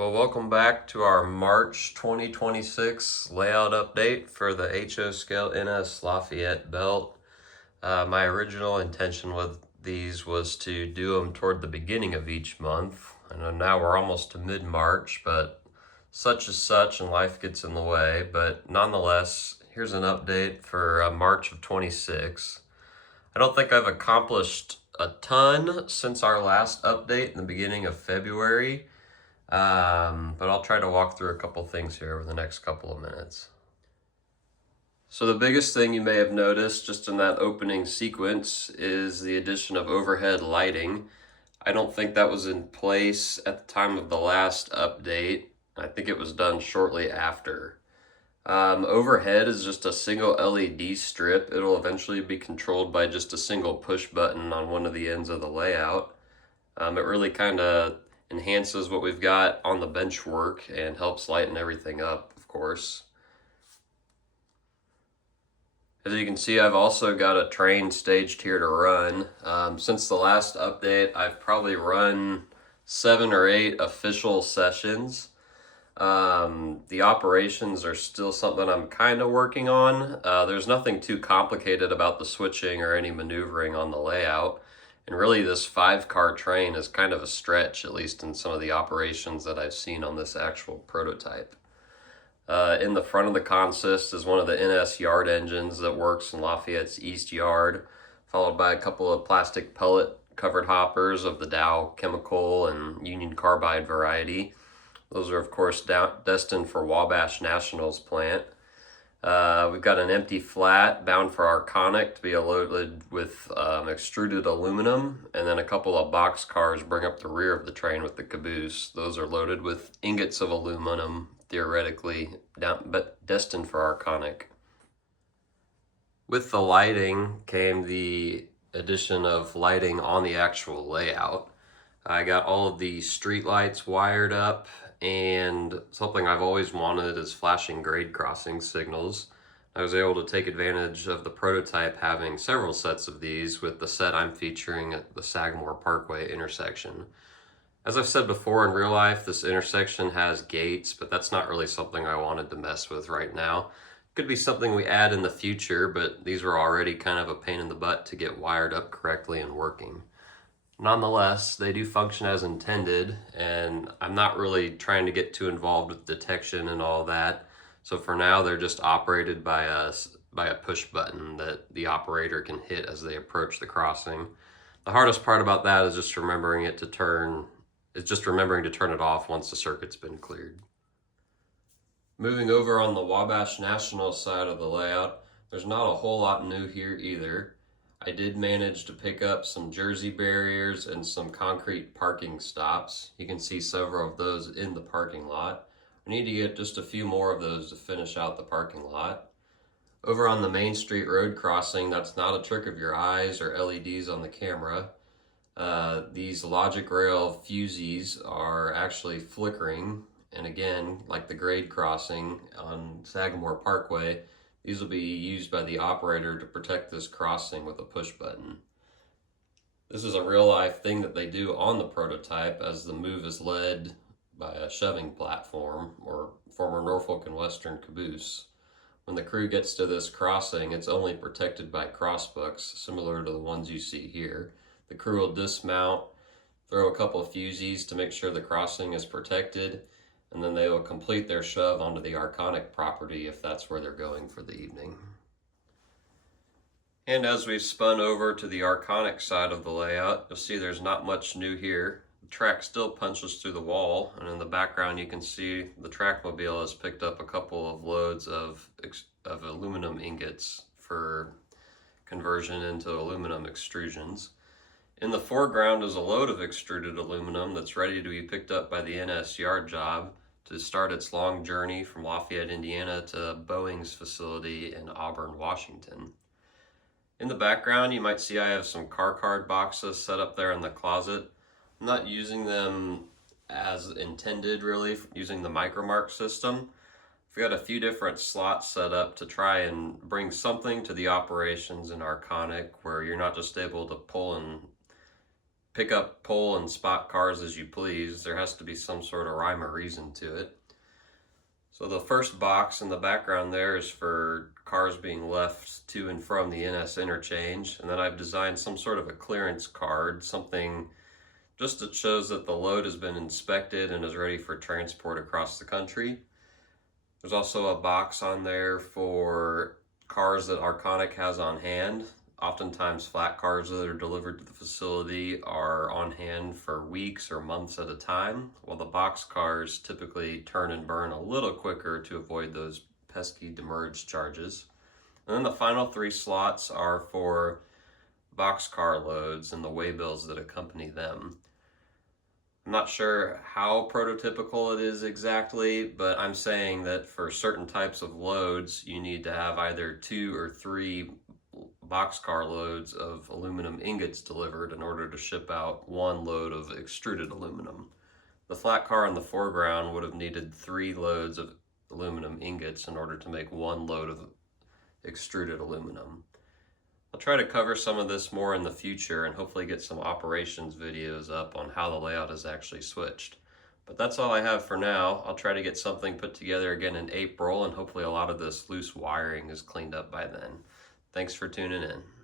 Well, welcome back to our March 2026 layout update for the HO Scale NS Lafayette belt. My original intention with these was to do them toward the beginning of each month. I know now we're almost to mid-March, but such is such and life gets in the way. But nonetheless, here's an update for March of 26. I don't think I've accomplished a ton since our last update in the beginning of February. But I'll try to walk through a couple things here over the next couple of minutes. So the biggest thing you may have noticed just in that opening sequence is the addition of overhead lighting. I don't think that was in place at the time of the last update. I think it was done shortly after. Overhead is just a single LED strip. It'll eventually be controlled by just a single push button on one of the ends of the layout. It really kind of enhances what we've got on the bench work and helps lighten everything up, of course. As you can see, I've also got a train staged here to run. Since the last update, I've probably run 7 or 8 official sessions. The operations are still something I'm kind of working on. There's nothing too complicated about the switching or any maneuvering on the layout. And really this 5-car train is kind of a stretch, at least in some of the operations that I've seen on this actual prototype. In the front of the consist is one of the NS yard engines that works in Lafayette's east yard, followed by a couple of plastic pellet covered hoppers of the Dow chemical and Union Carbide variety. Those are of course destined for Wabash National's plant. We've got an empty flat bound for Arconic to be loaded with extruded aluminum, and then a couple of box cars bring up the rear of the train with the caboose. Those are loaded with ingots of aluminum, theoretically, but destined for Arconic. With the lighting came the addition of lighting on the actual layout. I got all of the street lights wired up, and something I've always wanted is flashing grade crossing signals. I was able to take advantage of the prototype having several sets of these with the set I'm featuring at the Sagamore Parkway intersection. As I've said before, in real life, this intersection has gates, but that's not really something I wanted to mess with right now. Could be something we add in the future, but these were already kind of a pain in the butt to get wired up correctly and working. Nonetheless, they do function as intended, and I'm not really trying to get too involved with detection and all that. So for now, they're just operated by a push button that the operator can hit as they approach the crossing. The hardest part about that is just remembering to turn it off once the circuit's been cleared. Moving over on the Wabash National side of the layout, there's not a whole lot new here either. I did manage to pick up some jersey barriers and some concrete parking stops. You can see several of those in the parking lot. I need to get just a few more of those to finish out the parking lot. Over on the Main Street road crossing, that's not a trick of your eyes or LEDs on the camera. These logic rail fusees are actually flickering, and again, like the grade crossing on Sagamore Parkway, these will be used by the operator to protect this crossing with a push button. This is a real life thing that they do on the prototype, as the move is led by a shoving platform or former Norfolk and Western caboose. When the crew gets to this crossing, it's only protected by crossbucks, similar to the ones you see here. The crew will dismount, throw a couple of fusees to make sure the crossing is protected, and then they will complete their shove onto the Arconic property if that's where they're going for the evening. And as we've spun over to the Arconic side of the layout, you'll see there's not much new here. The track still punches through the wall, and in the background you can see the trackmobile has picked up a couple of loads of aluminum ingots for conversion into aluminum extrusions. In the foreground is a load of extruded aluminum that's ready to be picked up by the NS yard job to start its long journey from Lafayette, Indiana to Boeing's facility in Auburn, Washington. In the background, you might see I have some car card boxes set up there in the closet. I'm not using them as intended, really, using the micromark system. We've got a few different slots set up to try and bring something to the operations in Arconic where you're not just able to pull and pick up, pull, and spot cars as you please. There has to be some sort of rhyme or reason to it. So the first box in the background there is for cars being left to and from the NS interchange. And then I've designed some sort of a clearance card, something just that shows that the load has been inspected and is ready for transport across the country. There's also a box on there for cars that Arconic has on hand. Oftentimes flat cars that are delivered to the facility are on hand for weeks or months at a time, while the box cars typically turn and burn a little quicker to avoid those pesky demurrage charges. And then the final 3 slots are for boxcar loads and the waybills that accompany them. I'm not sure how prototypical it is exactly, but I'm saying that for certain types of loads, you need to have either 2 or 3 boxcar loads of aluminum ingots delivered in order to ship out 1 load of extruded aluminum. The flat car in the foreground would have needed 3 loads of aluminum ingots in order to make 1 load of extruded aluminum. I'll try to cover some of this more in the future and hopefully get some operations videos up on how the layout is actually switched. But that's all I have for now. I'll try to get something put together again in April, and hopefully a lot of this loose wiring is cleaned up by then. Thanks for tuning in.